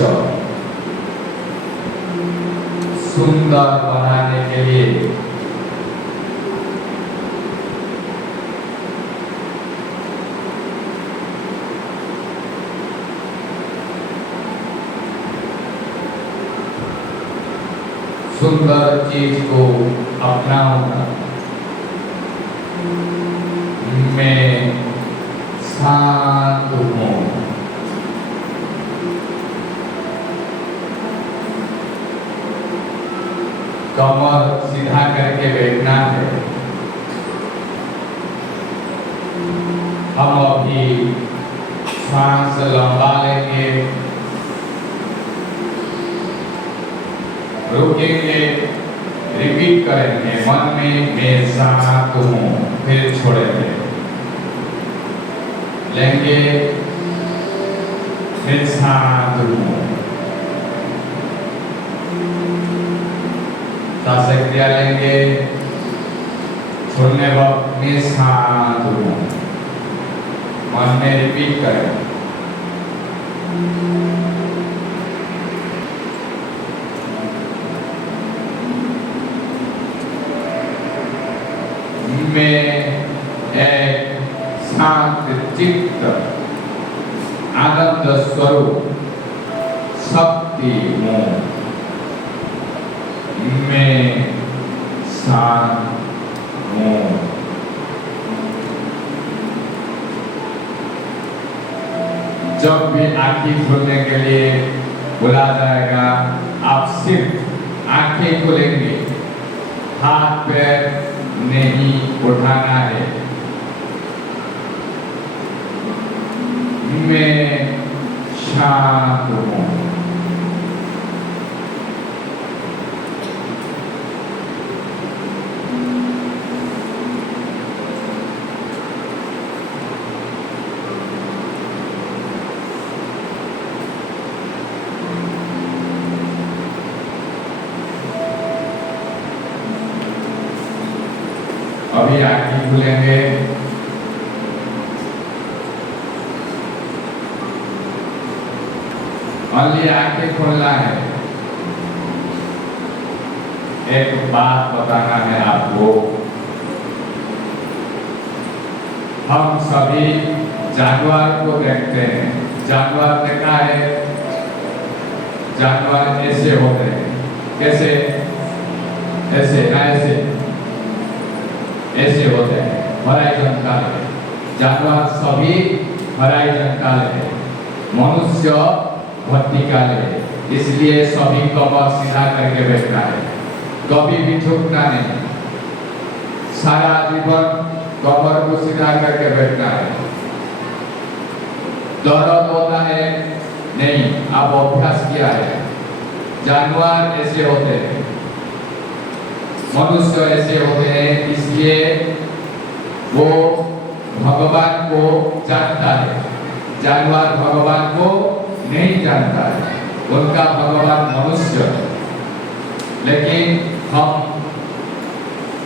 मनुष्य सुंदर बनाने के लिए सुंदर चीज को अपनाऊंगा। मैं शांत हूँ। कमर सीधा करके बैठना है। हम अभी सांस लंबा लेंगे, रुकेंगे, रिपीट करेंगे मन में मैं शांत हूँ, फिर छोड़ेंगे, लेंगे, फिर शांत हूँ। सांस क्रिया लेंगे, छोड़ने वक्त मैं शांत हूँ, मन में रिपीट करें। मैं एक शांत चित्त आनंद स्वरूप शक्ति हूँ। मैं शांत हूँ। जब भी आंखें खोलने के लिए बुला जाएगा, आप सिर्फ आंखें खोलेंगे, हाथ पैर नहीं उठाना है। मैं शांत हूँ। अभी आंखें खुलेंगे, ओनली आंखें खोलना है। एक बात बताना है आपको, हम सभी जानवर को देखते हैं। जानवर देखा है, जानवर ऐसे होते हैं, कैसे? ऐसे ना ऐसे ऐसे होते हैं, हॉरिजॉन्टल है। जानवर सभी हॉरिजॉन्टल है, मनुष्य वर्टिकल है। इसलिए सभी कमर सीधा करके बैठना है, कभी भी झुकना नहीं। सारा जीवन कमर को सीधा करके बैठना है। दर्द होता है नहीं, आप अभ्यास किया है। जानवर ऐसे होते हैं, मनुष्य ऐसे होते हैं, इसलिए वो भगवान को जानता है। जानवर भगवान को नहीं जानता है, उनका भगवान मनुष्य। लेकिन हम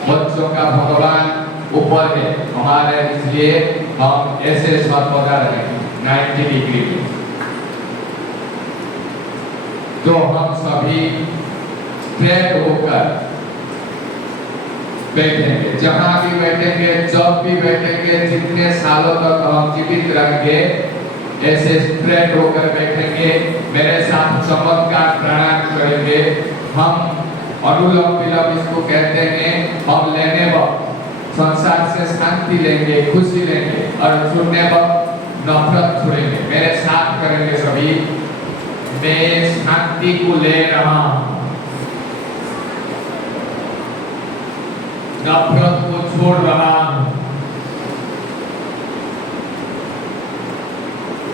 बच्चों का भगवान ऊपर है हमारे, इसलिए हम ऐसे सर्वदा रहेंगे 90 डिग्री में। तो हम सभी स्ट्रेट होकर बैठेंगे, जहां भी बैठेंगे, जब भी बैठेंगे, जितने सालों तक हम जीवित रहेंगे, ऐसे स्ट्रेट होकर बैठेंगे। मेरे साथ चमत्कार प्राणायाम करेंगे। हम अनुलोम विलोम इसको कहते हैं। हम लेने वक्त संसार से शांति लेंगे, खुशी लेंगे, और छोड़ने वक्त नफरत छोड़ेंगे। मेरे साथ करेंगे सभी। मैं शांति को ले रहा हूँ, नफरत को छोड़ रहा हूं।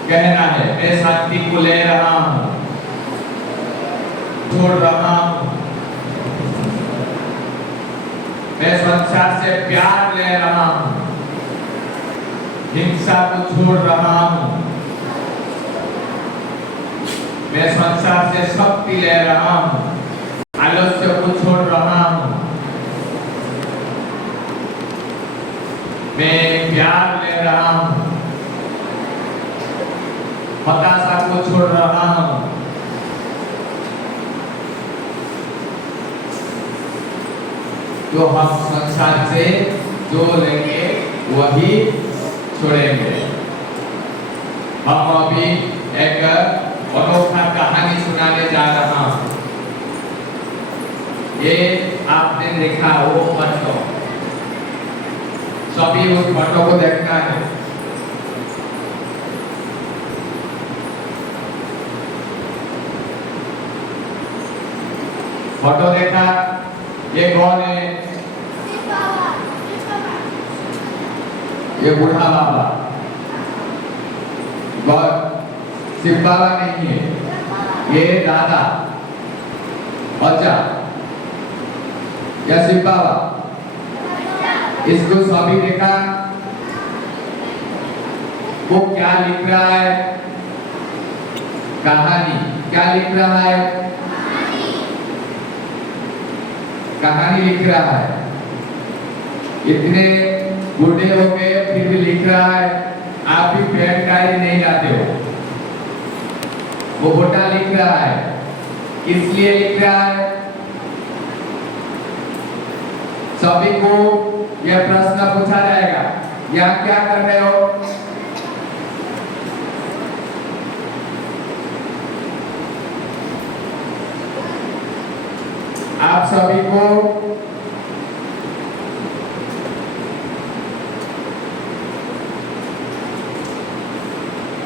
कहना है, मैं शांति को ले रहा हूं, छोड़ रहा हूं। मैं संसार से प्यार ले रहा हूं, हिंसा को छोड़ रहा हूं। मैं संसार से शक्ति ले रहा हूं, आलस्य को छोड़ रहा हूं। मैं प्यार ले रहा हूं, हताशा को छोड़ रहा हूं, जो हम संसार से जो लेंगे वही छोड़ेंगे। हम अभी एक अनोखा कहानी सुनाने जा रहा हूँ। ये आपने देखा वो फोटो, सभी उस फोटो को देखना है। फोटो देखा, ये कौन है? ये बूढ़ा बाबा। शिव बाबा नहीं है, ये दादा अच्छा या शिव बाबा। इसको सभी देखा, वो क्या लिख रहा है? कहानी। क्या लिख रहा है? कहानी लिख रहा है। इतने बूढ़े हो गए फिर भी लिख रहा है। आप भी पेन डायरी नहीं लाते हो, वो बूढ़ा लिख रहा है। इसलिए लिख रहा है। सभी को यह प्रश्न पूछा जाएगा, यहाँ क्या कर रहे हो? आप सभी को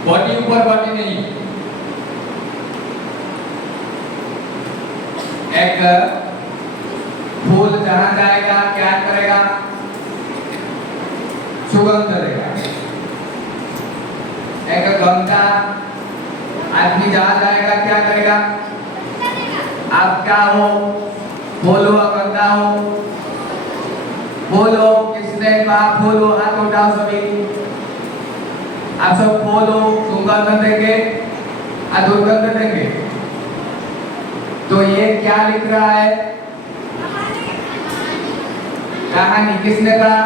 बॉडी ऊपर बॉडी नहीं, एक फूल जहां जाएगा क्या करेगा? सुगंध देगा। एक गंगा आदमी जहां जाएगा क्या करेगा? आप क्या हो? बोलो गंगा हो। बोलो, किसने कहा बोलो? हाथ उठाओ सभी। आप सब बोलो, सुगंध देंगे या दुर्गंध देंगे? तो ये क्या लिख रहा है? कहानी। किसने कहा?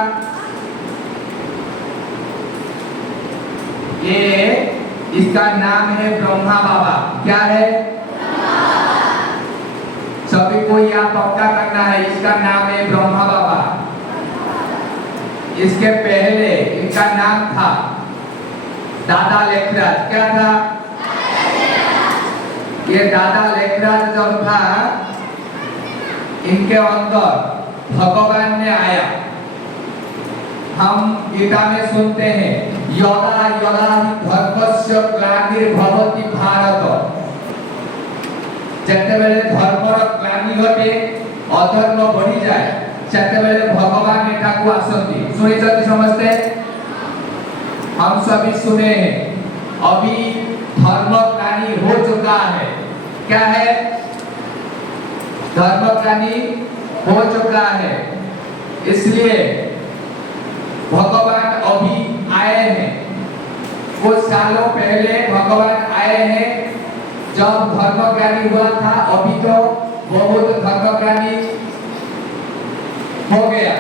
ये इसका नाम है ब्रह्मा बाबा। क्या है? सभी को यह पक्का करना है, इसका नाम है ब्रह्मा बाबा। इसके पहले इनका नाम था दादा लेखराज। क्या था? ये दादा लेखराज जब था, इनके अंदर भगवान ने आया। हम गीता में सुनते हैं, यदा यदा धर्मस्य ग्लानिर्भवति भारत। जेतेबेले धर्मर ग्लानि घटे, अधर्म बढ़ी जाए, सेतेबेले भगवान एठाकू आसंती। सुनिछथि समस्ते? हम सभी सुने हैं। अभी धर्म ग्लानि हो चुका है। क्या है? धर्म ग्लानि हो चुका है। इसलिए भगवान अभी आए हैं। कुछ सालों पहले भगवान आए हैं। जब धर्मज्ञानी हुआ था, अभी तो बहुत धर्मज्ञानी हो गया।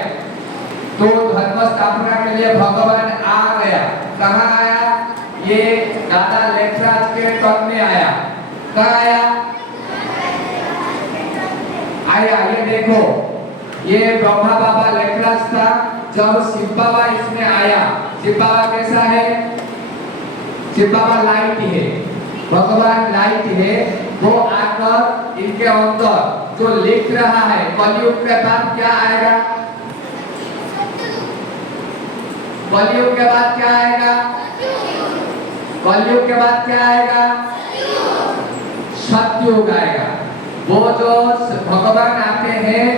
तो धर्म स्थापना के लिए भगवान आ गया। कहाँ आया? ये दादा लेखराज के तन में आया। कहाँ आया? आया, ये देखो, ये ब्रह्मा बाबा लेखराज था। जब शिव बाबा इसमें आया, शिव बाबा कैसा है? शिव बाबा लाइट है, भगवान लाइट है। वो आकर इनके अंदर जो लिख रहा है, कलयुग के बाद क्या आएगा? कलयुग के बाद क्या आएगा? कलयुग के बाद क्या आएगा? सतयुग आएगा। वो जो भगवान आते हैं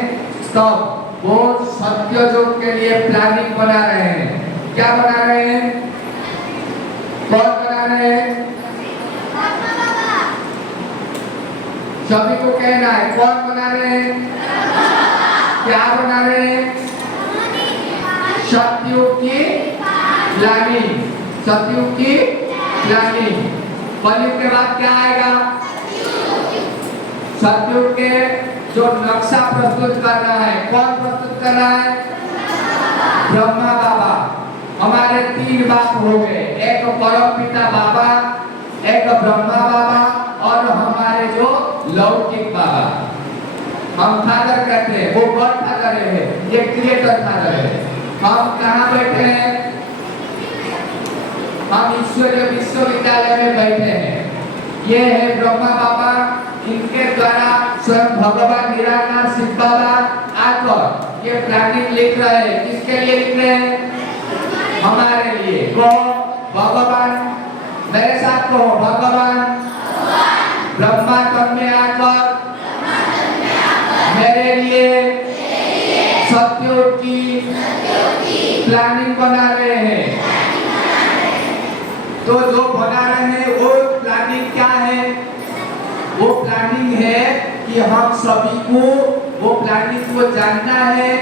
तब वो सत्ययुग के लिए प्लानिंग बना रहे हैं। क्या बना रहे हैं? कौन बना रहे हैं? सभी को कहना है, कौन बना रहे हैं? क्या बना रहे हैं? सतयुग की प्लानिंग। सतयुग की प्लानिंग। कलयुग के बाद क्या आएगा? सतयुग के जो नक्शा प्रस्तुत कर रहा है, कौन प्रस्तुत कर रहा है? ब्रह्मा बाबा। हमारे तीन बाप हो गए, एक परम पिता बाबा, एक ब्रह्मा बाबा और हमारे जो लौकिक बाबा। हम फादर कहते हैं, वो गॉड फादर है, ये क्रिएटर फादर है। हम कहाँ बैठे हैं? हम ईश्वरीय विश्वविद्यालय में बैठे हैं। ये है ब्रह्मा बाबा, इनके द्वारा स्वयं भगवान निराकार शिव बाबा आकर ये प्लानिंग लिख रहे हैं। किसके लिए लिख रहे हैं? हमारे लिए। कौन? भगवान। मेरे साथ कहो, भगवान ब्रह्मा तन में आकर मेरे लिए सत्युग की प्लानिंग बना रहे हैं। तो जो बना रहे हैं वो प्लानिंग क्या है? वो प्लानिंग है कि हम सभी को वो प्लानिंग को जानना है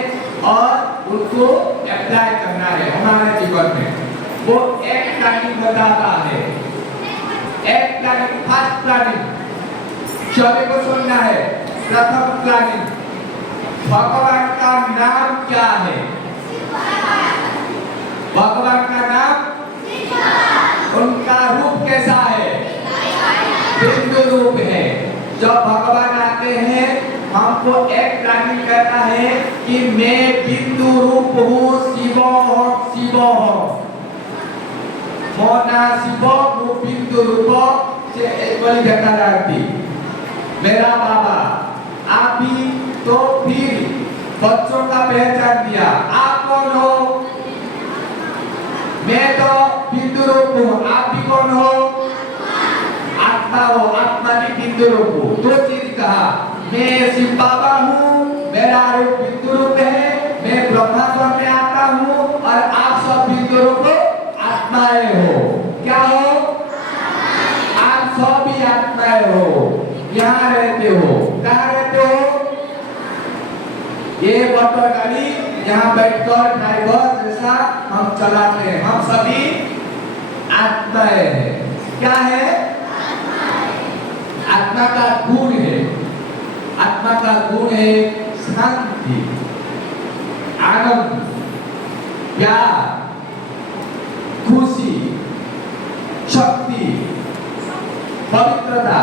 और उसको अप्लाई करना है हमारे जीवन में। वो एक प्लानिंग बताता है, एक प्लानिंग, फर्स्ट प्लानिंग सभी को सुनना है। प्रथम प्लानिंग, भगवान का नाम क्या है? भगवान का नाम, उनका रूप कैसा है? बिंदु रूप है। जब भगवान आते हैं हमको एक प्लानिंग करना है कि मैं बिंदु रूप हूँ, शिव मोना शिव बिंदु रूप से एक बलि देखा जाती। मेरा बाबा आप भी तो फिर बच्चों का पहचान दिया। आप कौन हो? मैं तो बिंदु रूप हूँ। आप भी कौन हो? आत्मा हो। आत्मा भी बिंदु रूप हो। दो चीज कहा, मैं शिव बाबा हूँ, मेरा रूप बिंदु रूप है, मैं ब्रह्मास्त्र में आता हूँ और आप सब बिंदु रूप आत्माएं हो। क्या हो? आप सब भी आत्माएं हो। यहाँ रहते हो। कहाँ रहते हो? ये मोटर गाड़ी यहाँ बैठकर ड्राइवर जैसा हम चलाते हैं। हम सभी आत्माएं हैं। क्या है? आत्मा का गुण है। आत्मा का गुण है शांति, आनंद, प्यार, खुशी, शक्ति, पवित्रता,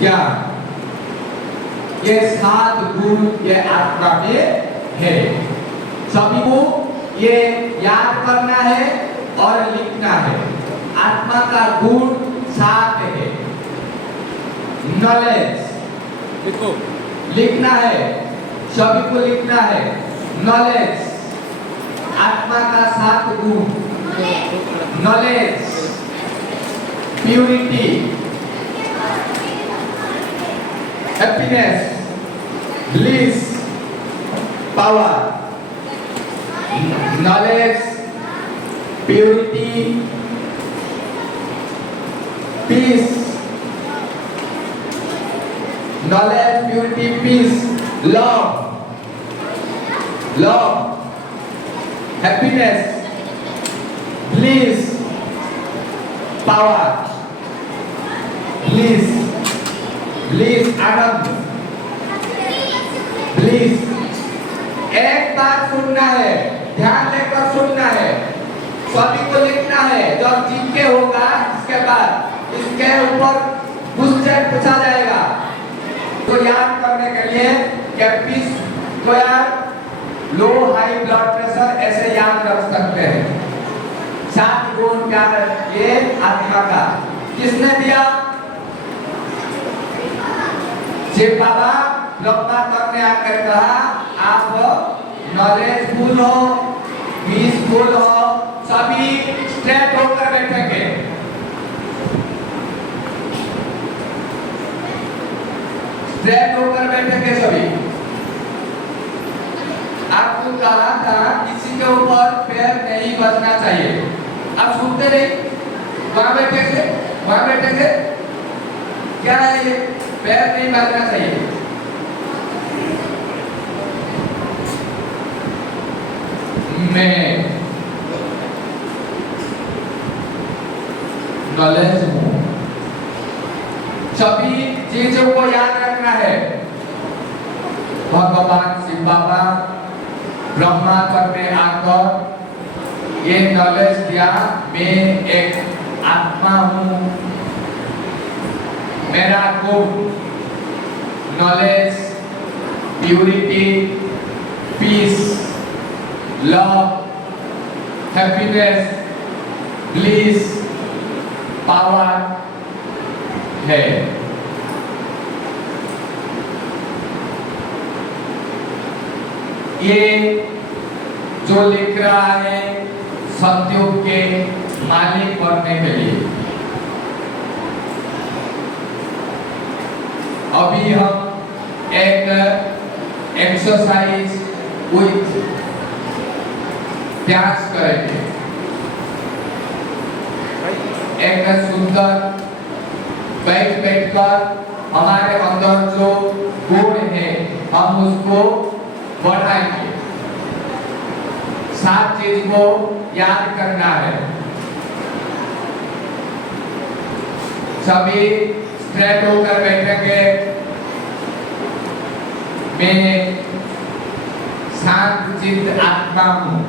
ज्ञान। ये 7 गुण ये आत्मा में है। सभी को ये याद करना है और लिखना है। आत्मा का गुण 7 है। नॉलेज लिखना है, सभी को लिखना है। नॉलेज, आत्मा का 7 गुण। Knowledge, purity, happiness, bliss, power. Knowledge, purity, peace. Knowledge, purity, peace, love, happiness, bliss, power, bliss, आनंद, ब्लिस। एक बात सुनना है, ध्यान देकर सुनना है, सभी को लिखना है। जब जीके होगा इसके बाद इसके ऊपर क्वेश्चन पूछा जाएगा। तो याद करने के लिए कैपिस तो यार लो हाई ब्लड प्रेशर ऐसे याद रख सकते हैं। 7 गुण क्या है? ये आत्मा का किसने दिया? शिव बाबा ब्रह्मा तक ने आकर कहा आप नॉलेजफुल हो, पीसफुल हो, सभी स्ट्रेट होकर बैठेंगे। स्ट्रेट होकर बैठेंगे सभी। आपको कहा था किसी के ऊपर पैर नहीं बचना चाहिए। आप सुनते नहीं? वहां बैठेंगे, वहां बैठेंगे। क्या है ये? पैर नहीं बचना चाहिए। मैं नॉलेज हूं। सभी चीजों को याद रखना है। भगवान शिव बाबा ब्रह्मा तन में आकर ये नॉलेज दिया, मैं एक आत्मा हूं, गुण knowledge, purity, peace, love, happiness, bliss, power है। ये जो लिख रहा है सतयुग के मालिक बनने के लिए। अभी हम एक एक्सरसाइज विथ अभ्यास करेंगे। एक सुंदर बैठकर हमारे अंदर जो गुण है हम उसको बढ़ाएंगे। 7 चीज को याद करना है। सभी स्ट्रेट होकर बैठेंगे। मैं शांत चित्त आत्मा हूँ।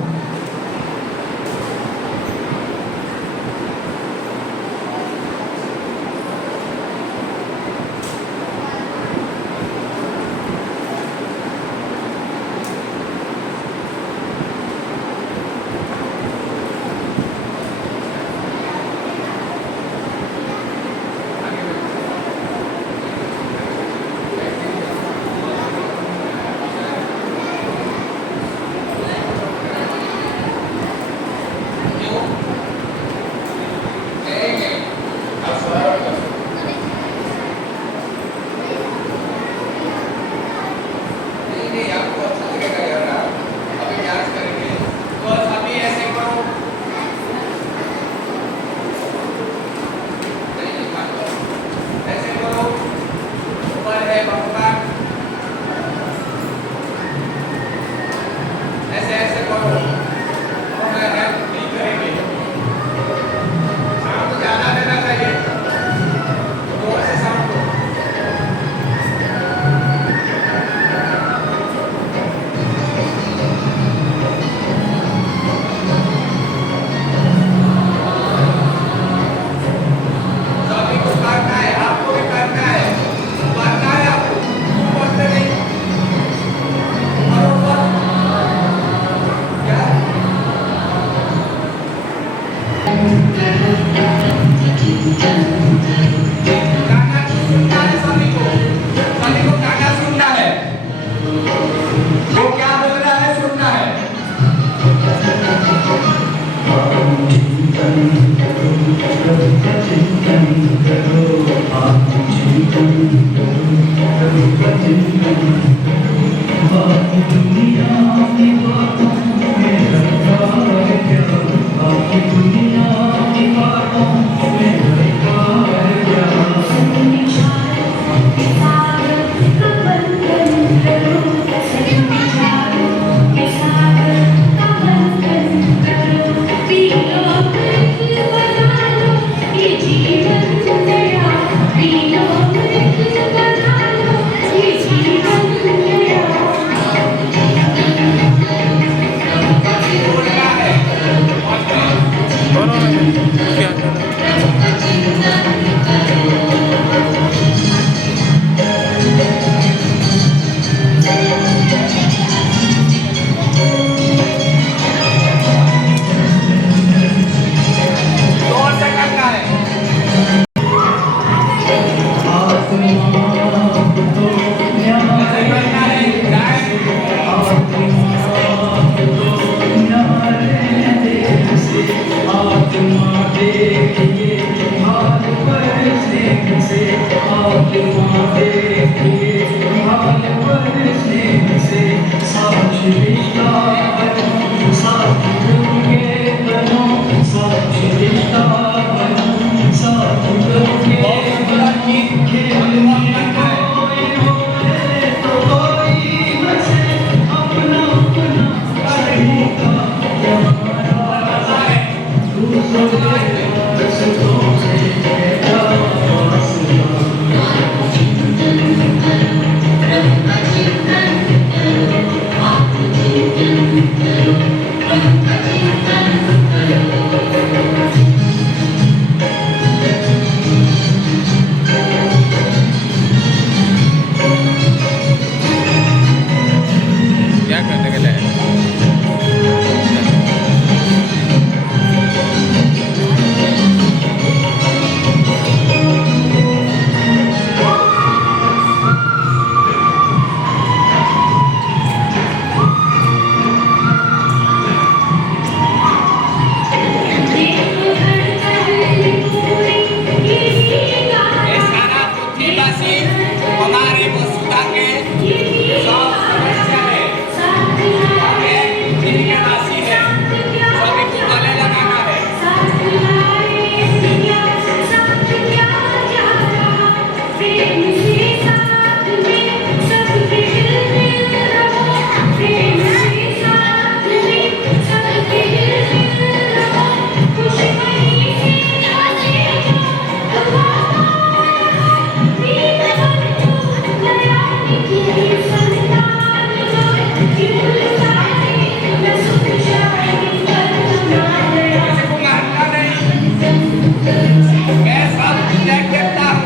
मैं सब देख देखता हूँ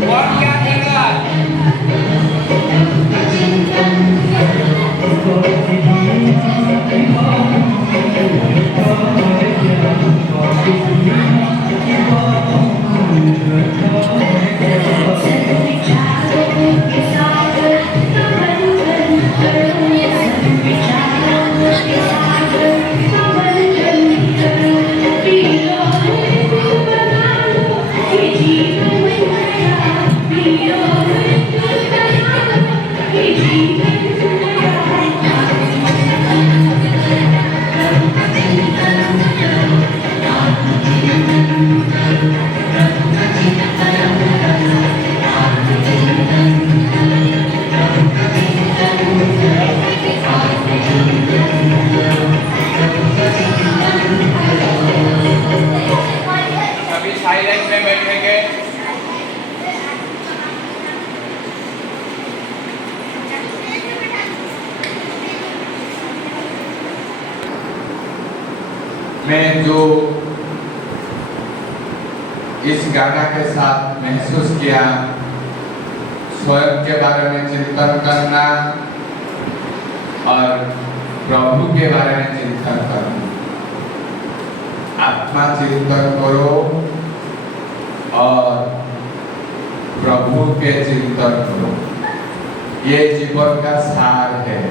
कौन क्या देगा। अभी साइलेंट में बैठेंगे। मैं जो इस गाना के साथ महसूस किया, स्वयं के बारे में चिंतन करना और प्रभु के बारे में चिंतन करना। आत्मा चिंतन करो और प्रभु के चिंतन करो, ये जीवन का सार है।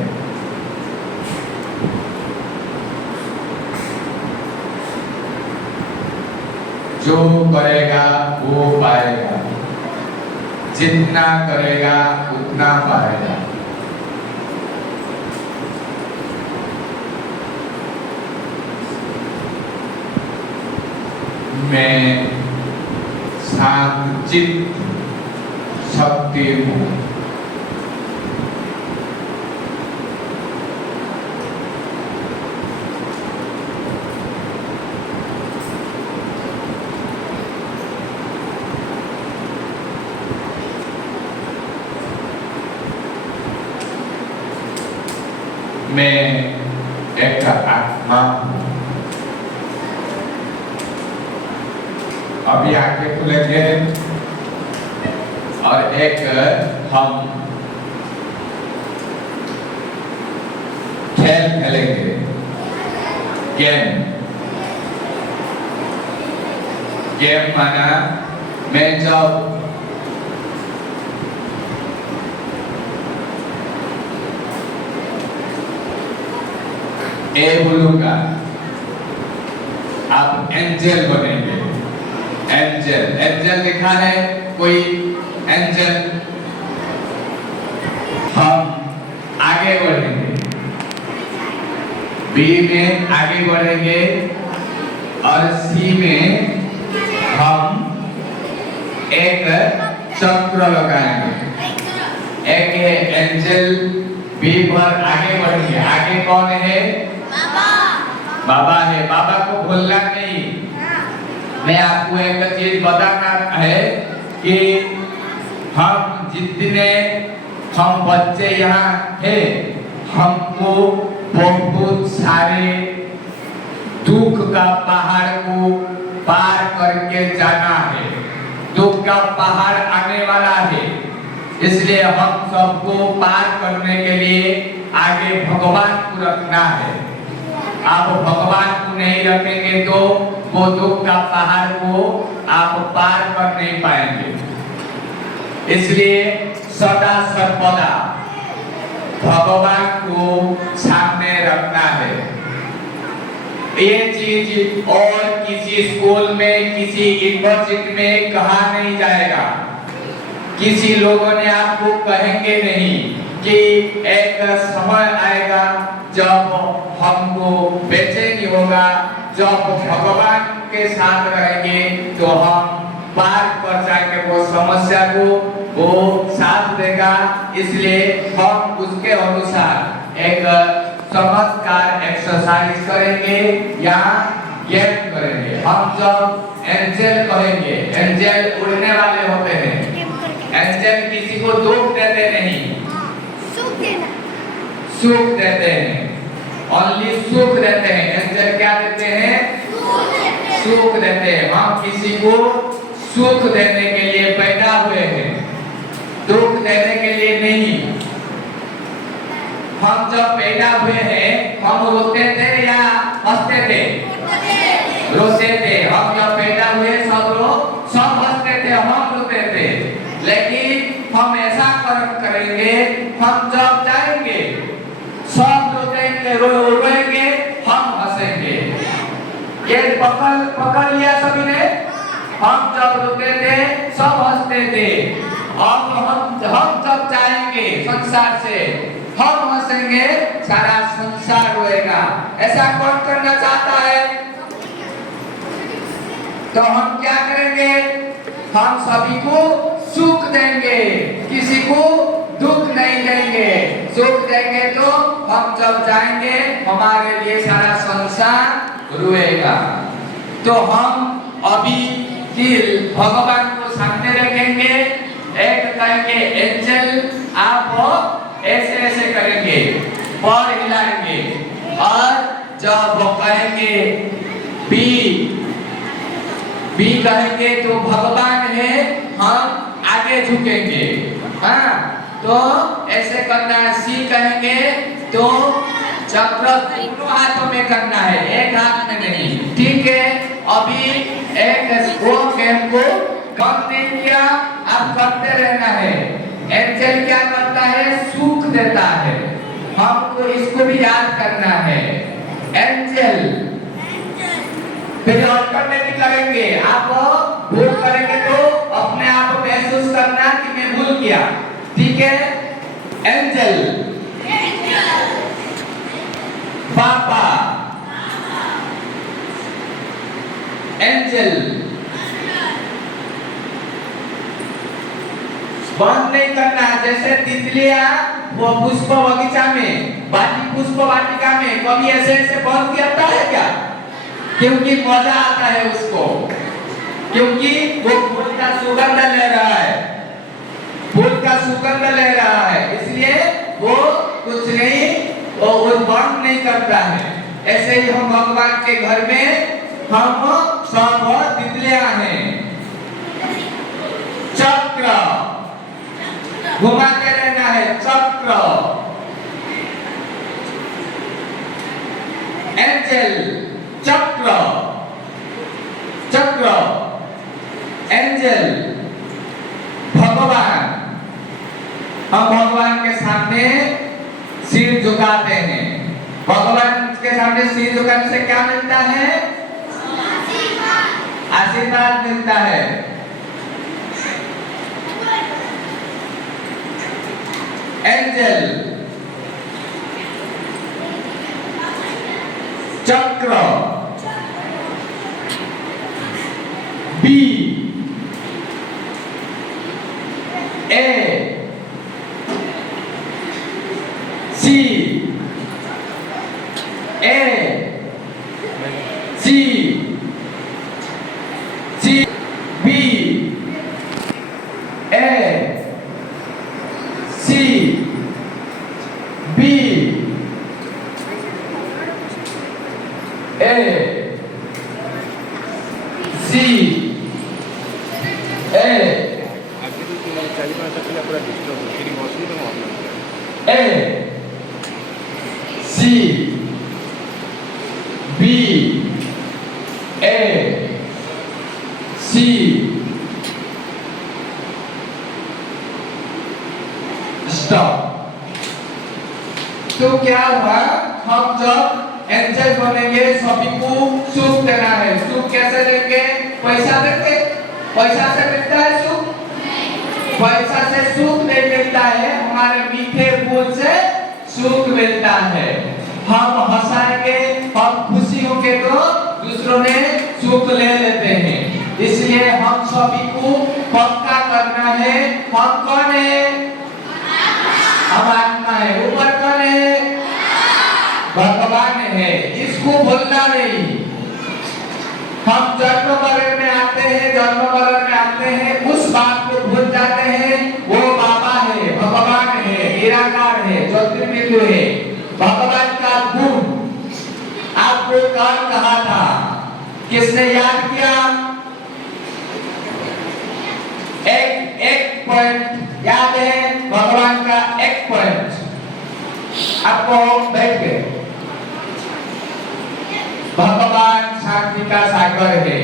जो करेगा वो पाएगा, जितना करेगा उतना पाएगा। मैं शांतचित्त शक्ति हूँ। मैं एक आत्मा हूँ। अभी आंखें खुलेंगे और एक हम खेल खेलेंगे। गेम माना मैं जब ए बोलूंगा आप एंजल बनेंगे। एंजल लिखा है कोई एंजल। हम आगे बढ़ेंगे, बी में आगे बढ़ेंगे और सी में हम एक चक्र लगाएंगे। एक है एंजल, बी पर आगे बढ़ेंगे। आगे कौन है? बाबा है। बाबा को भूलना नहीं। मैं आपको एक चीज बताना है कि हम जितने हम बच्चे यहाँ हैं, हमको बहुत सारे दुख का पहाड़ को पार करके जाना है। दुख का पहाड़ आने वाला है, इसलिए हम सबको पार करने के लिए आगे भगवान को रखना है। आप भगवान को नहीं रखेंगे तो वो दुख का पहाड़ को आप पार कर नहीं पाएंगे। इसलिए सदा सर्वदा भगवान को सामने रखना है। ये चीज और किसी स्कूल में, किसी यूनिवर्सिटी में कहा नहीं जाएगा। किसी लोगों ने आपको कहेंगे नहीं कि एक समय आएगा जब हमको बेचैनी होगा, जब भगवान के साथ रहेंगे तो हम पार कर जाएंगे वो समस्या को, वो साथ देगा। इसलिए हम उसके अनुसार एक चमत्कार एक्सरसाइज करेंगे या गेम करेंगे। हम जब एंजल करेंगे, एंजल उड़ने वाले होते हैं। एंजल किसी को दुख देते नहीं, सुख देते हैं। ओनली सुख देते हैं। एंजल क्या देते हैं? सुख देते हैं। हम किसी को सुख देने के लिए पैदा हुए हैं, दुख देने के लिए नहीं। हम जब पैदा हुए हैं हम रोते थे या हंसते थे? रोते थे। हम जब पैदा हुए सब लोग सब हंसते थे, हम रोते थे। लेकिन हम ऐसा कर्म करेंगे, हम जब जाएंगे सब रोतेंगे, रोएंगे, हम हंसेंगे। ये पकड़ लिया सभी ने। हम जब रोते थे सब हंसते थे, अब हम जब जाएंगे संसार से हम हंसेंगे, सारा संसार रोएगा। ऐसा कौन करना चाहता है? तो हम क्या करेंगे? हम सभी को सुख देंगे, किसी को दुख नहीं देंगे। सुख देंगे तो हम जब जाएंगे हमारे लिए सारा संसार रोएगा। तो हम अभी भगवान को सामने रखेंगे, एक कहेंगे एंजल, आप ऐसे ऐसे करेंगे, पैर हिलाएंगे, और जब वो कहेंगे बी कहेंगे तो भगवान है, हम आगे झुकेंगे। हाँ, तो ऐसे करना है। सी कहेंगे तो चक्र दोनों हाथों में करना है, एक हाथ में नहीं। ठीक है, अभी एक वो गेम को कम नहीं किया, अब करते रहना है। एंजल क्या करता है? सुख देता है। हमको इसको भी याद करना है। एंजल फिर अल्टरनेटिव करेंगे। आप भूल करेंगे तो अपने आप को महसूस करना कि मैं भूल किया। ठीक है, एंजल, पापा, एंजल। बंद नहीं करना। जैसे तितलियां वो पुष्प बगीचा में, पुष्प वाटिका में कभी ऐसे ऐसे बंद करता है क्या? क्योंकि मजा आता है उसको, क्योंकि वो फूल का सुगंध ले रहा है, फूल का सुगंध ले रहा है, इसलिए वो कुछ नहीं, वो बंद नहीं करता है। ऐसे ही हम भगवान के घर में हम सब तितलियां हैं। चक्र घुमाते रहना है, चक्र। एंजल, चक्र, चक्र, एंजल, भगवान। हम भगवान के सामने सिर झुकाते हैं। भगवान के सामने सिर झुकाने से क्या मिलता है? आशीर्वाद मिलता है। एंजल, चक्र, बी, ए, सी, ए, सी, सी, बी, ए, सी, बी, ए, सी, ए, ए, सी, बी, ए, सी, स्टॉप। तो क्या हुआ? हम जब एंजल बनेंगे सभी को सुख देना है। सुख कैसे देंगे? पैसा देंगे? पैसा से मिलता है सुख? पैसा से सुख नहीं मिलता है, हमारे मीठे बोल से सुख मिलता है। हम हंसाएंगे, हम खुशी होंगे तो दूसरों ने सुख ले लेते हैं। इसलिए हम सभी को पक्का करना है, हम कौन है? हम आत्मा है। ऊपर कौन है? भगवान है। इसको भूलना नहीं। हम जन्म मरण में आते हैं, जन्म मरण में आते हैं, उस बात को भूल जाते हैं। वो बाबा है, भगवान है, निराकार है, ज्योतिर्बिंदु है। भगवान का गुण आपको कौन कहा था? किसने याद पॉइंट याद है, भगवान का एक पॉइंट आपको बैठ के, भगवान शांति का सागर है।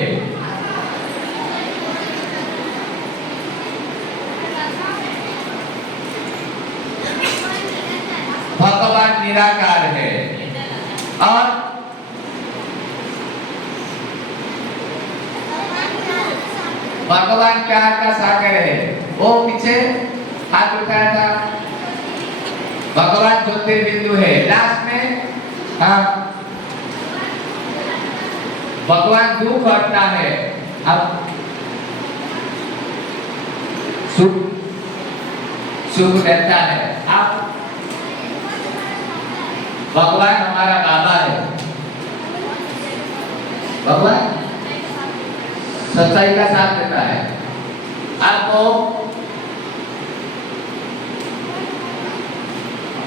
भगवान निराकार है और भगवान प्यार का सागर है। वो पीछे हाथ उठाया था, भगवान ज्योतिर्बिंदु है लास्ट में। हाँ, भगवान दुख हटता है, अब सुख सुख देता है। अब भगवान हमारा बाबा है, भगवान सच्चाई का साथ देता है। आपको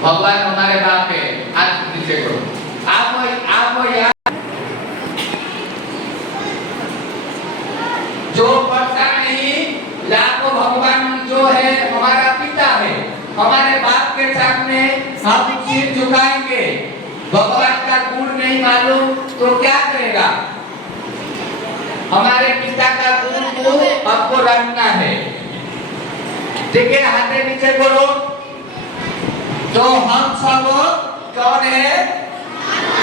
भगवान हमारे बाप है, हाथ नीचे करो। आपको याद, जो पढ़ता नहीं, लाखों भगवान जो है हमारा पिता है, हमारे बाप के सामने हम सिर झुकाएंगे। भगवान का गुण नहीं मालूम तो क्या करेगा? हमारे पिता का गुण को आपको रखना है, ठीक है? हाथ नीचे करो। तो हम सब कौन है?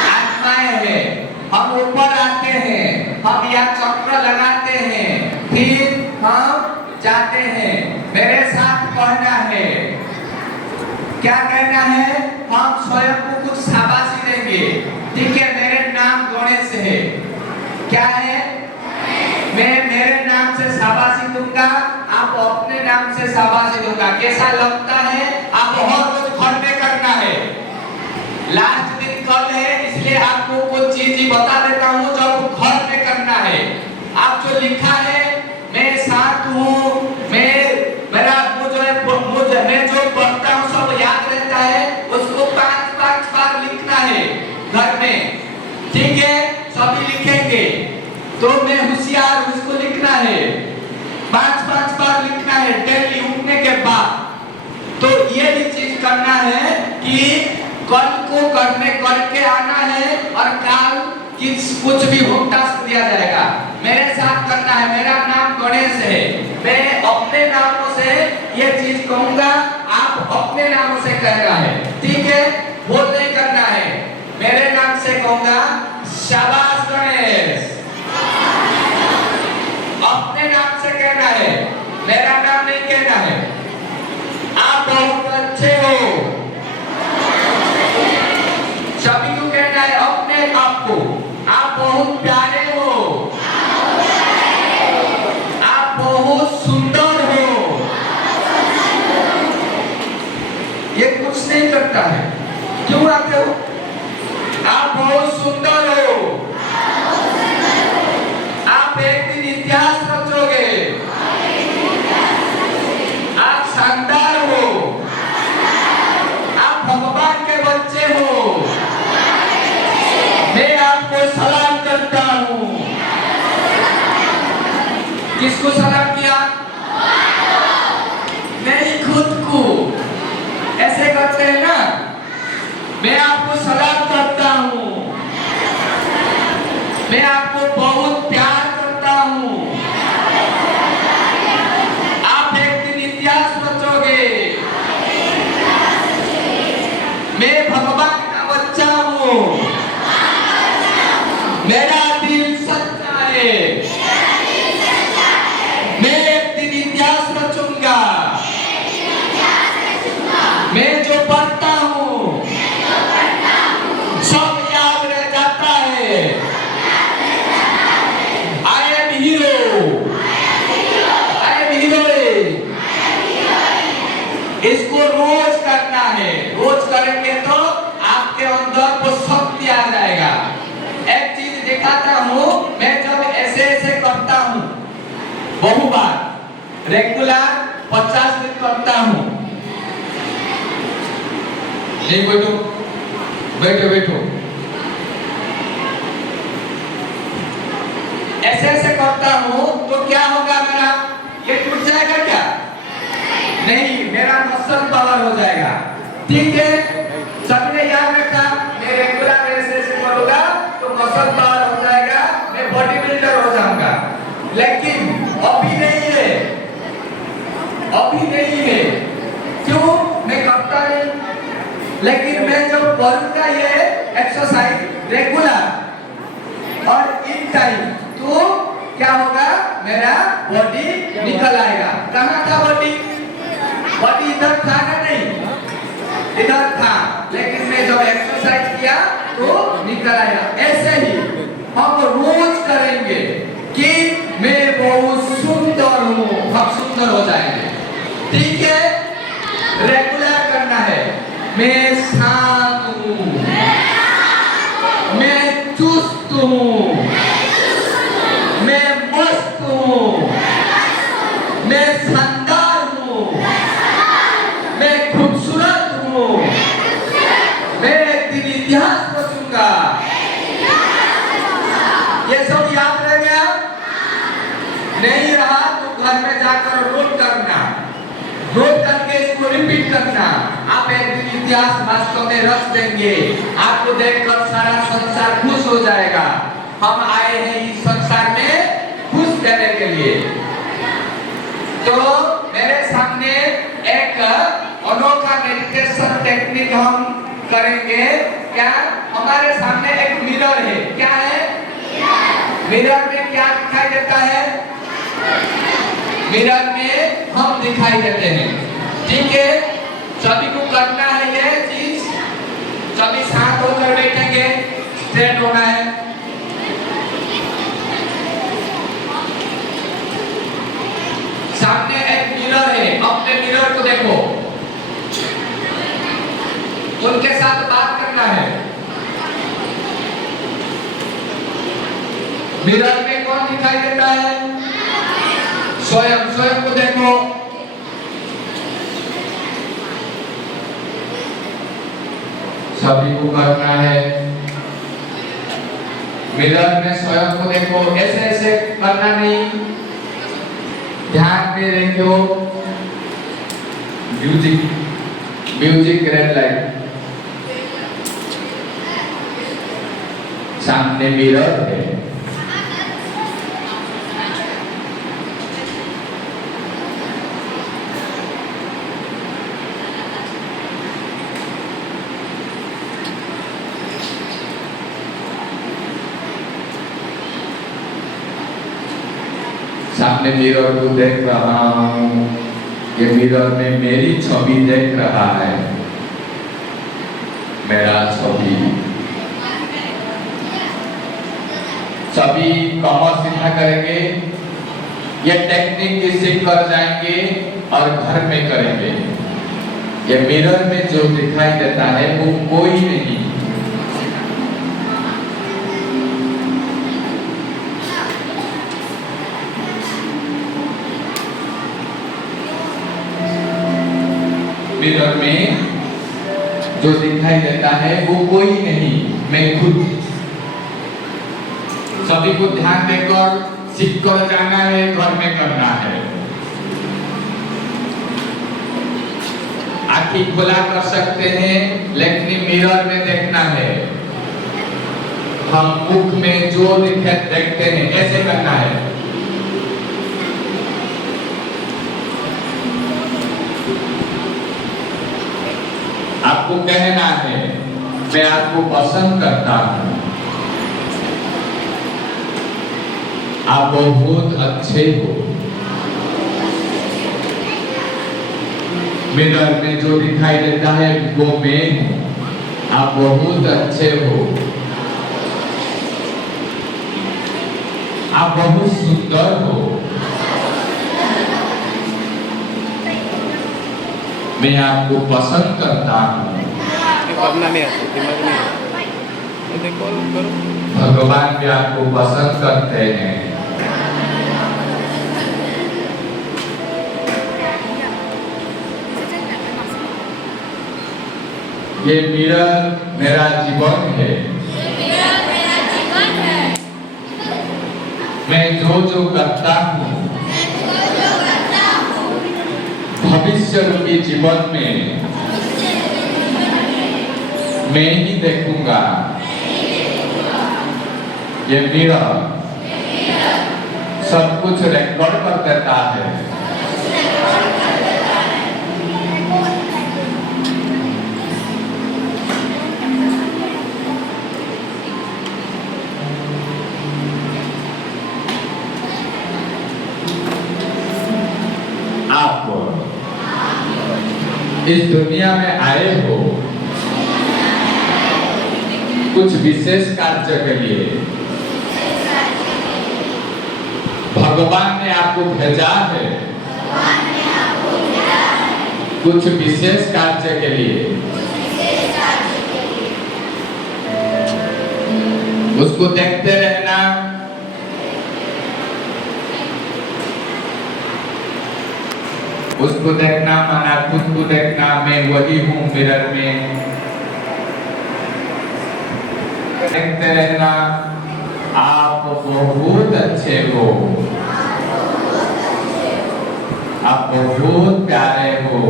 आत्माएं हैं। हम ऊपर आते हैं, हम यहाँ चक्र लगाते हैं, फिर हम जाते हैं। मेरे साथ कहना है, क्या कहना है? हम स्वयं को कुछ शाबाशी देंगे, ठीक है? मेरे नाम गणेश है, क्या है? मैं मेरे नाम से शाबाशी दूंगा, आप अपने नाम से शाबाशी दूंगा। कैसा लगता है? आप हर रोज घर में करना है। लास्ट दिन कल है, इसलिए आपको कुछ चीज ही बता देता हूँ जो आपको घर में करना है। आप जो लिखा है, मैं शांत हूँ, मेरा मैं जो पढ़ता हूँ सब याद रहता है, उसको 5-5 बार लिखना है घर में, ठीक है? सभी लिखेंगे तो मैं होशियार, उसको लिखना है 5-5 बार लिखना है डेली उठने के बाद। तो ये भी चीज करना है कि कल को करके आना है और कल कुछ भी होता दिया जाएगा। मेरे साथ करना है, मेरा नाम गणेश है, मैं अपने नामों से ये चीज कहूंगा, आप अपने नामों से कहना है, ठीक है? वो नहीं करना है, मेरे नाम से कहूंगा शाबाश गणेश, अपने नाम से कहना है, मेरा नाम नहीं कहना है। आप बहुत अच्छे हो, सभी को कहना है अपने आप को। आप बहुत प्यारे हो, आप बहुत सुंदर हो। ये कुछ नहीं करता है, क्यों आते हो? आप बहुत सुंदर हो, आप एक दिन इतिहास रचोगे, आप शानदार हो, आप भगवान के बच्चे हो। मैं आपको सलाम करता हूँ। किसको सलाम किया? नहीं, खुद को। ऐसे करते हैं ना, मैं आपको सलाम करता हूँ, मैं आपको बहुत प्यार करता हूँ, आप एक दिन इतिहास रचोगे, मैं भगवान का बच्चा हूँ, मेरा दिल सच्चा है, मैं एक दिन इतिहास रचूंगा, मैं जो पढ़ता हूँ सब याद रह जाता है। I am hero, I am heroine। इसको रोज करना है, रोज करेंगे तो आपके अंदर वो शक्ति आ जाएगा। एक चीज दिखाता हूँ, मैं जब ऐसे करता हूँ बहु बार, रेगुलर 50 दिन करता हूँ। नहीं बैठो, बैठो बैठो, ऐसे करता हूँ तो क्या होगा? मेरा ये टूट जाएगा क्या? मसल पावर हो जाएगा। ठीक है, सबने याद रखा, मैं रेगुलर एक्सरसाइज करूंगा तो मसल पावर हो जाएगा, मैं बॉडी बिल्डर हो जाऊंगा। लेकिन अभी नहीं है, अभी नहीं है। क्यों? मैं करता नहीं। लेकिन मैं जब करूंगा ये एक्सरसाइज रेगुलर और इन टाइम, तो क्या होगा, मेरा बॉडी निकल आएगा। कहाँ था बॉडी? बॉडी इधर था ना? नहीं, इधर था। लेकिन मैं जब एक्सरसाइज किया तो निकल आया। ऐसे ही हम रोज करेंगे कि मैं बहुत सुंदर हूँ, हम सुंदर हो जाएंगे। ठीक है, रेगुलर करना है। मैं शांत हूँ, मैं चुस्त हूँ, मैं मस्त हूँ, मैं शानदार हूँ, मैं खूबसूरत हूँ, मैं एक दिन इतिहास बचूंगा। ये सब याद रह गया? नहीं रहा तो घर में जाकर नोट करना, नोट करके इसको रिपीट करना। आप एक दिन इतिहास वास्तव में रच देंगे। आपको देखकर सारा संसार खुश हो जाएगा। हम आए हैं इस संसार में खुश करने के लिए। तो मेरे सामने एक अनोखा मेडिटेशन टेक्निक हम करेंगे। क्या? हमारे सामने एक मिरर है। क्या है? मिरर में क्या दिखाई देता है? मिरर में हम दिखाई देते हैं। ठीक है, सभी को करना है ये चीज। सभी शांत होकर बैठेंगे, स्ट्रेट होना है। सामने एक मिरर है, अपने मिरर को देखो, उनके साथ बात करना है। मिरर में कौन दिखाई देता है? स्वयं, स्वयं को देखो। सभी को करना है। मिरर में स्वयं को देखो, ऐसे ऐसे करना नहीं, ध्यान में रखो। Music, music red light. सामने मिरर है, सामने मिरर को देख रहा हूँ। ये मिरर में मेरी छवि देख रहा है, मेरा छवि। सभी कमर सीधा करेंगे। ये टेक्निक सीख कर जाएंगे और घर में करेंगे। ये मिरर में जो दिखाई देता है वो कोई नहीं, मिरर में जो दिखाई देता है वो कोई नहीं, मैं खुद। सभी को ध्यान देकर सीख कर जाना है, घर में करना है। आँखें खुला कर सकते हैं, लेकिन मिरर में देखना है। हम मुख में जो देखते हैं ऐसे करना है। आपको कहना है, मैं आपको पसंद करता हूं, आप बहुत अच्छे हो। मिरर में जो दिखाई देता है वो मैं हूं, आप बहुत अच्छे हो, आप बहुत सुंदर हो, मैं आपको पसंद करता हूँ। भगवान भी आपको पसंद करते हैं। ये मिरर मेरा जीवन है। मैं जो जो करता हूँ भविष्य रूपी जीवन में मैं ही देखूंगा। ये मिरर सब कुछ रिकॉर्ड कर देता है। आप इस दुनिया में आए हो कुछ विशेष कार्य के लिए। भगवान ने आपको भेजा है कुछ विशेष कार्य के लिए। उसको देखते रहना, उसको देखना माना खुद को देखना, मैं वही हूँ मिरर में। देखते रहना आप बहुत अच्छे हो, आप बहुत प्यारे हो,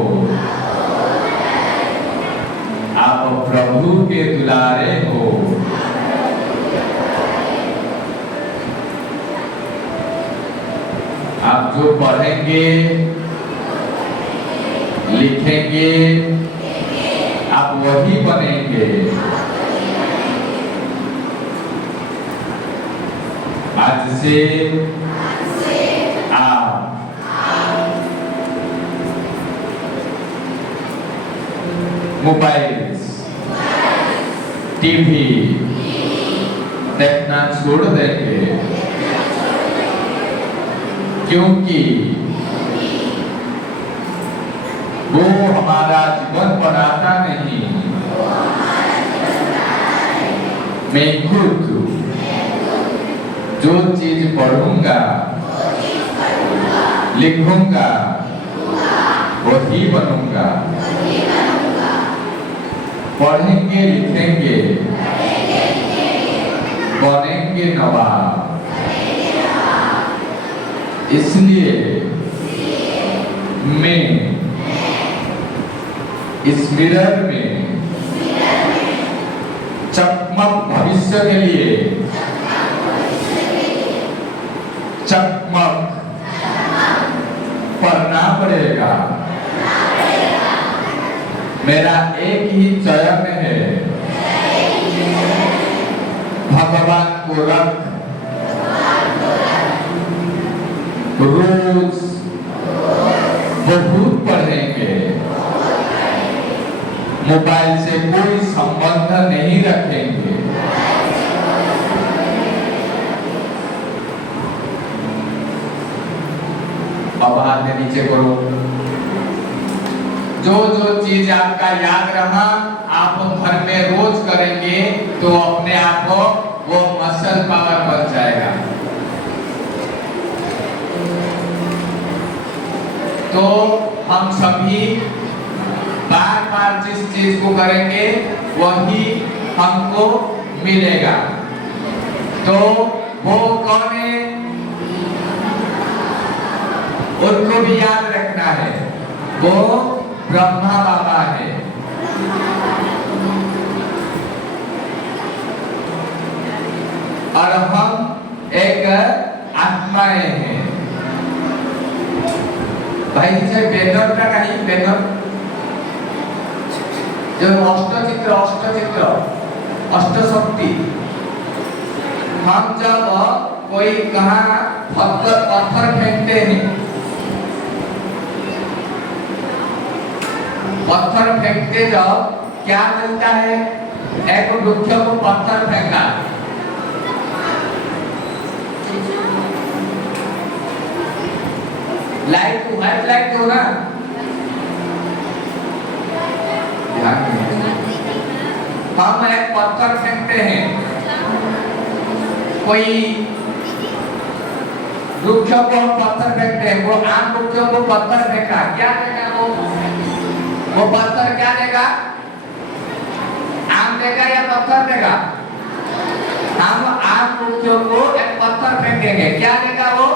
आप प्रभु के दुलारे हो। आप जो पढ़ेंगे लिखेंगे आप वही बनेंगे। आज से आप मोबाइल टीवी देखना छोड़ देंगे, क्योंकि वो हमारा जीवन बनाता नहीं। मैं खुद जो चीज पढ़ूंगा लिखूंगा वही बनूंगा। पढ़ेंगे लिखेंगे बनेंगे नवाब। इसलिए मैं इस मिरर में चकमक भविष्य के लिए चकमक पढ़ना पड़ेगा। मेरा एक ही चयन है, भगवान को रख। रोज बहुत पढ़ेंगे, मोबाइल से कोई संबंध नहीं रखेंगे। अब हाथ में नीचे करो। जो जो चीज आपका याद रहा आप घर में रोज करेंगे तो अपने आप को वो मसल पावर बन जाएगा। तो हम सभी बार बार जिस चीज को करेंगे वही हमको मिलेगा। तो वो कौन है उनको भी याद रखना है, वो ब्रह्मा बाबा है। और हम एक आत्माएं हैं। भाई से बैनर का कहीं बैनर जो अष्टचित्र अष्टशक्ति। हम जब कोई कहा पत्थर फेंकते हैं, पत्थर फेंकते जब क्या मिलता है? एक वृक्ष को पत्थर फेंका, लाइट व्हाइट लाइट दो ना। हम एक पत्थर फेंकते हैं, कोई वृक्षों को पत्थर फेंकते हैं, वो आम वृक्षों को पत्थर फेंका, क्या देगा वो पत्थर क्या देगा? आम देगा या पत्थर देगा? हम आम वृक्षों को एक पत्थर फेंकेंगे, क्या देगा वो?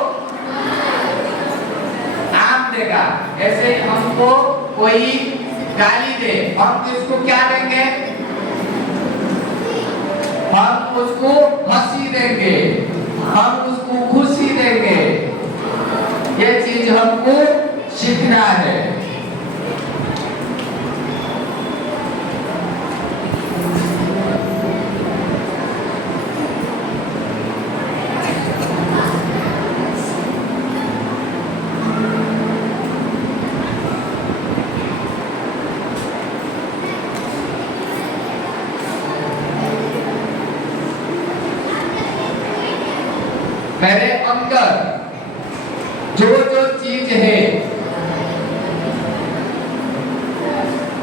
आम देगा। ऐसे ही हमको कोई गाली दे, हम किसको क्या देंगे? हम उसको हंसी देंगे, हम उसको खुशी देंगे। ये चीज हमको सीखना है। मेरे अंदर जो जो चीज है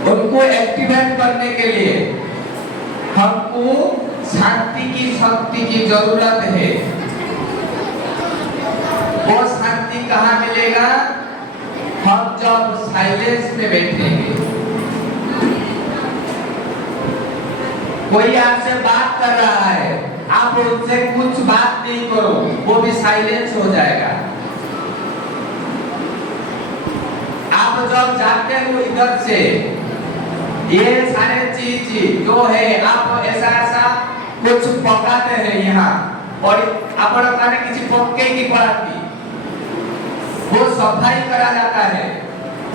उनको एक्टिवेट करने के लिए हमको शांति की शक्ति की जरूरत है। वो शांति कहाँ मिलेगा? हम जब साइलेंस में बैठेंगे। कोई आपसे बात कर रहा है, आप उनसे कुछ बात नहीं करो, वो भी साइलेंस हो जाएगा। आप जब जाते हो इधर से, ये सारे चीज जो है आप ऐसा कुछ पकाते हैं यहाँ और आपण माने किसी पक्के की पड़ाती, वो सफाई करा जाता है।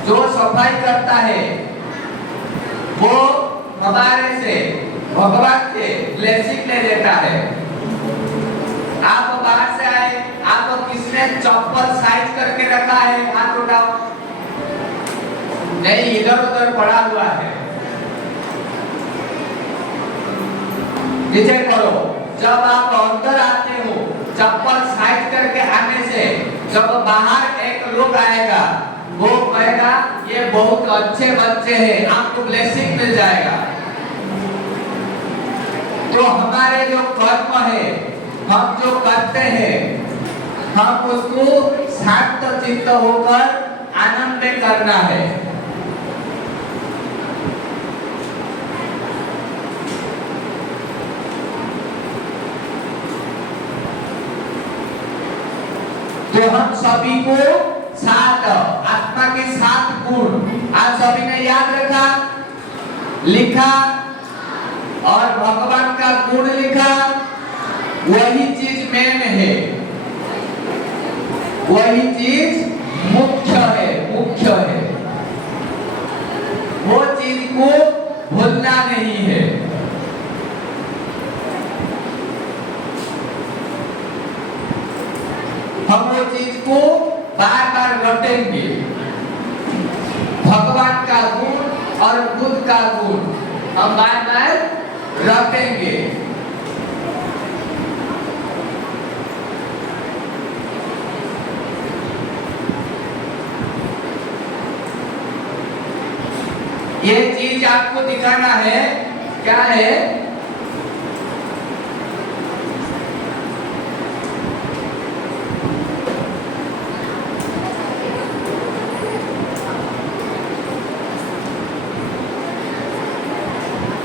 जो सफाई करता है वो हमारे से भगवान से ब्लेसिंग ले लेता है। आप बाहर से आए, आपको किसने चप्पल साइज करके रखा है? हाथ उठाओ। नहीं, इधर उधर पड़ा हुआ है, नीचे करो। जब आप अंदर आते हो, चप्पल साइज करके आने से जब बाहर एक लोग आएगा, वो कहेगा ये बहुत अच्छे बच्चे हैं, आपको ब्लेसिंग मिल जाएगा। तो हमारे जो कर्म है, हम जो करते हैं, हम उसको शांत चित्त होकर आनंद में करना है। तो हम सभी को सात आत्मा के 7 गुण आज सभी ने याद रखा, लिखा और भगवान का गुण लिखा। वही चीज मेन है, वही चीज मुख्य है, मुख्य है। वो चीज को भूलना नहीं है। हम वो चीज को बार बार रटेंगे। भगवान का गुण और बुद्ध का गुण हम बार बार रटेंगे। ये चीज आपको दिखाना है, क्या है?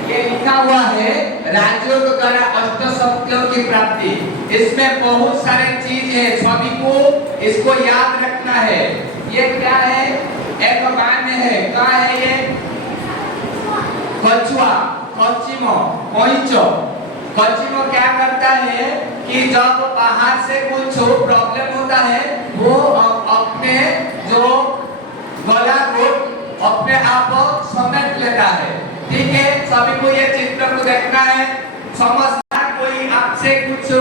ये लिखा हुआ है राजयोग द्वारा अष्ट शक्तियों की प्राप्ति। इसमें बहुत सारे चीज है, सभी को इसको याद रखना है। ये क्या है? एक बाण है, क्या है ये? कछुआ, कचिमो, कोइंचो। कचिमो क्या करता है कि जब बाहर से कुछ प्रॉब्लम होता है, वो अपने जो गला को अपने आप समेट लेता है। ठीक है, सभी को ये चित्र को देखना है, समझना। कोई आपसे कुछ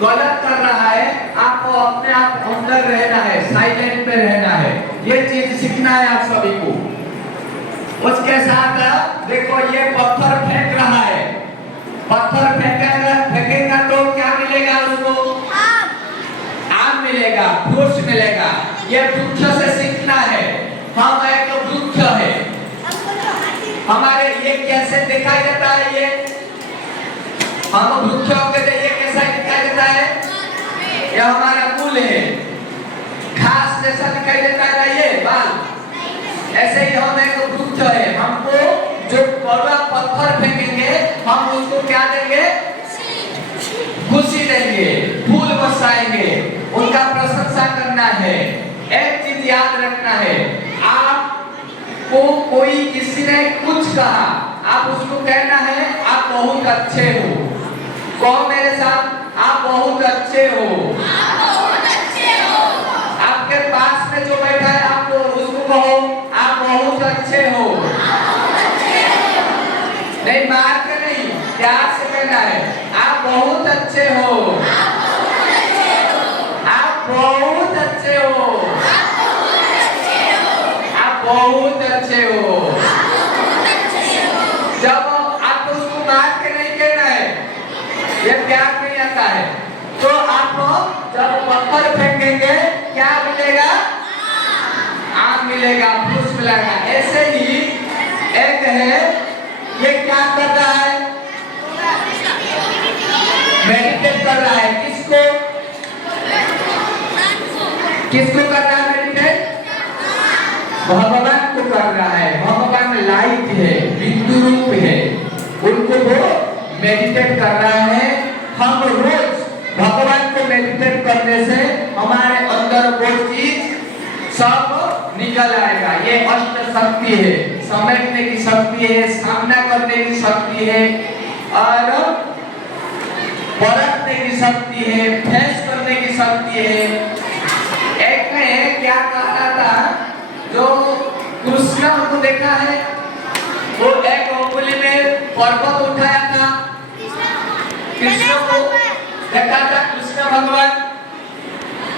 गलत कर रहा है, आपको अपने आप अंदर रहना है, साइलेंट में रहना है। ये चीज सीखना है आप सभी को। उसके साथ देखो, ये पत्थर फेंक रहा है, पत्थर फेंकेगा तो क्या मिलेगा उसको? आम मिलेगा, फ्रूट्स मिलेगा। ये वृक्ष से सीखना है। हम एक वृक्ष है, हमारे ये कैसे दिखाई देता है? ये हम वृक्षों के ये कैसा दिखाई देता है? ये हमारा मूल है, घास जैसा दिखाई देता है ना ये बाल। ऐसे ही हम एक वृक्ष है, हमको जो कड़वा पत्थर फेंकेंगे, हम उसको क्या देंगे? खुशी देंगे, फूल बरसाएंगे, उनका प्रशंसा करना है। एक चीज याद रखना है, आपको कोई किसी ने कुछ कहा, आप उसको कहना है आप बहुत अच्छे हो। कहो मेरे साथ, आप बहुत अच्छे हो। आपके पास में जो बैठा है आप उसको कहो आप बहुत अच्छे हो। नहीं, मार के नहीं, प्यार से कहना है आप बहुत अच्छे हो। आप बहुत अच्छे हो। आप बहुत अच्छे हो। जब आप उसको मार के नहीं कहना है, ये प्यार नहीं आता है, तो आप जब पत्थर फेंकेंगे क्या मिलेगा? आम मिलेगा, फूस मिलेगा। ऐसे ही एक है, ये क्या कर रहा है? मेडिटेट कर रहा है। किसको किसको कर रहा है मेडिटेट? भगवान को कर रहा है। भगवान लाइट है, बिंदु रूप है, उनको वो मेडिटेट कर रहा है। हम रोज भगवान को मेडिटेट करने से हमारे अंदर वो चीज सब निकल आएगा। ये अष्ट शक्ति है, समेटने की शक्ति है, सामना करने की शक्ति है, और परखने की शक्ति है, फेस करने की शक्ति है। एक ने क्या कहा था, जो कृष्ण को देखा है, वो एक उंगली में पर्वत उठाया था। कृष्ण को देखा था, कृष्ण भगवान,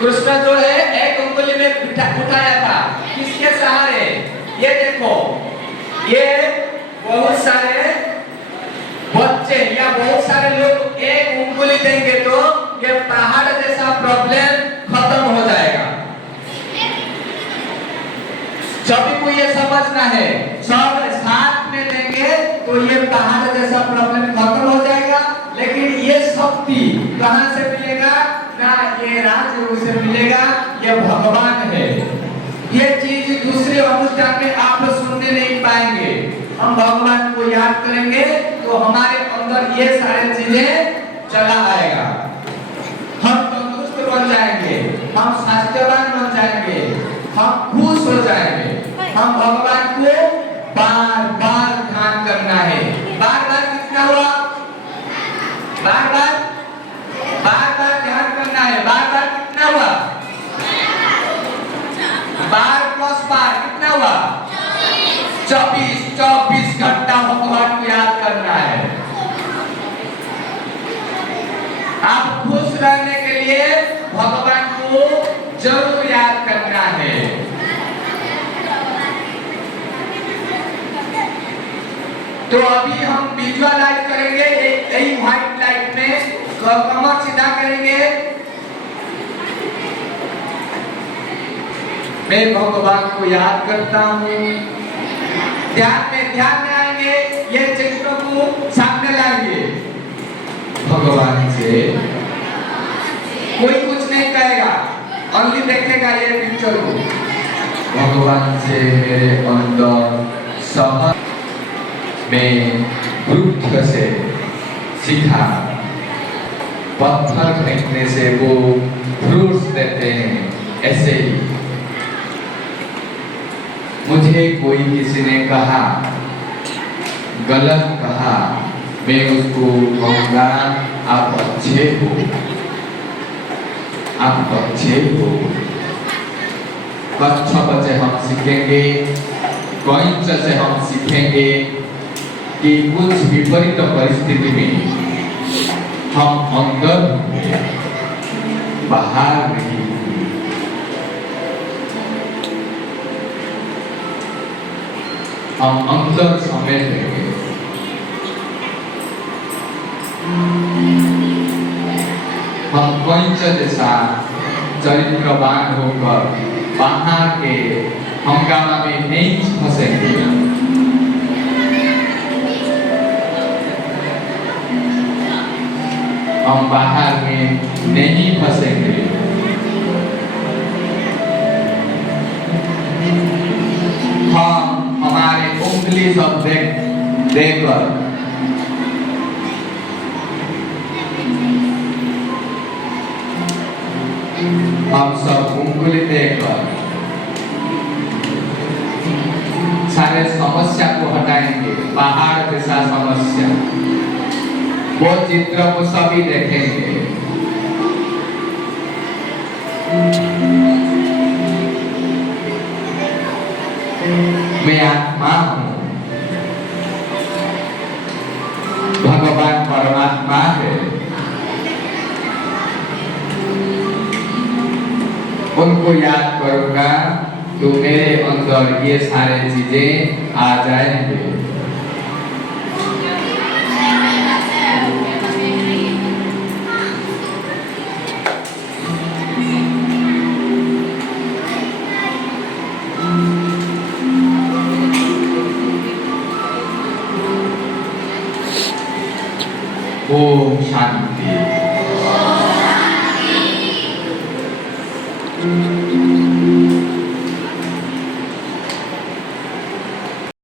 कृष्ण जो है एक उंगली में उठाया था। किसके सहारे? ये देखो, ये बहुत सारे बच्चे या बहुत सारे लोग एक उंगली देंगे तो ये पहाड़ जैसा प्रॉब्लम खत्म हो जाएगा। सभी को ये समझना है, सब साथ में देंगे तो ये पहाड़ जैसा प्रॉब्लम खत्म हो जाएगा। लेकिन ये शक्ति कहां से मिलेगा? ना ये राजयोग से मिलेगा, ये भगवान है। ये चीज दूसरे अनुष्ठान में आप सुनने नहीं पाएंगे। हम भगवान को याद करेंगे तो हमारे अंदर ये सारी चीजें चला आएगा। हम तंदुरुस्त बन जाएंगे, हम स्वास्थ्यवान बन जाएंगे, हम खुश हो जाएंगे। हम भगवान को बार बार ध्यान करना है। बार बार कितना हुआ? बार बार ध्यान करना है। बार बार कितना हुआ? बार प्लस बार कितना हुआ? 24 घंटा भगवान को याद करना है। आप खुश रहने के लिए भगवान को जरूर याद करना है। तो अभी हम विजुअलाइज करेंगे, यही व्हाइट लाइट में कमर सीधा करेंगे। मैं भगवान को याद करता हूँ। ध्यान में आएंगे, ये चित्र को सामने लाएंगे। भगवान से कोई कुछ नहीं कहेगा, ओनली देखेगा ये पिक्चर को। भगवान से मेरे अंदर सहन में वृक्ष से सीखा, पत्थर फेंकने से वो फ्रूट्स देते हैं। ऐसे ही मुझे कोई किसी ने कहा, गलत कहा, मैं उसको कहूँगा आप अच्छे हो, आप अच्छे हो। कच्छप से हम सीखेंगे, कौंच से हम सीखेंगे कि कुछ विपरीत परिस्थिति में हम अंदर होंगे, बाहर नहीं। हम अंदर समेट लेंगे। हम कौंच जैसा चरित्रवान होकर बाहर के हंगामा में नहीं फंसेंगे। हम बाहर में नहीं फंसेंगे। हम हमारे उंगली सब देकर हम सब उंगली देकर सारे समस्या को हटाएंगे, पहाड़ जैसा समस्या, वो चित्र को सभी देखेंगे। मैं आत्मा हूँ, भगवान परमात्मा है। उनको याद करूंगा तो मेरे अंदर ये सारे चीजें आ जाएंगे। ओम शांति।